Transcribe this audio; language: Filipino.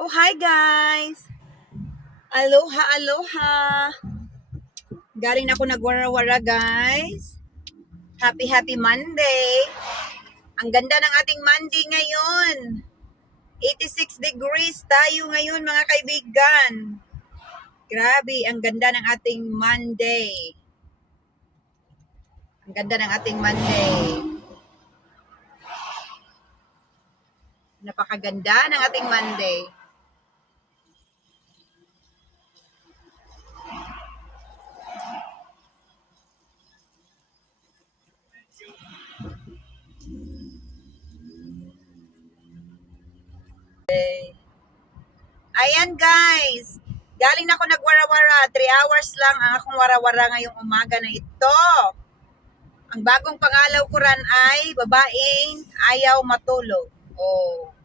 Oh, hi guys! Aloha, aloha! Galing ako nagwara-wara guys. Happy Monday! Ang ganda ng ating Monday ngayon. 86 degrees tayo ngayon mga kaibigan. Grabe, ang ganda ng ating Monday. Ang ganda ng ating Monday. Napakaganda ng ating Monday. Ayan guys, galing na ako nagwara-wara. 3 hours lang ang akong wara-wara ngayong umaga na ito. Ang bagong pangalaw ko ran ay babaeng ayaw matulog. Oh.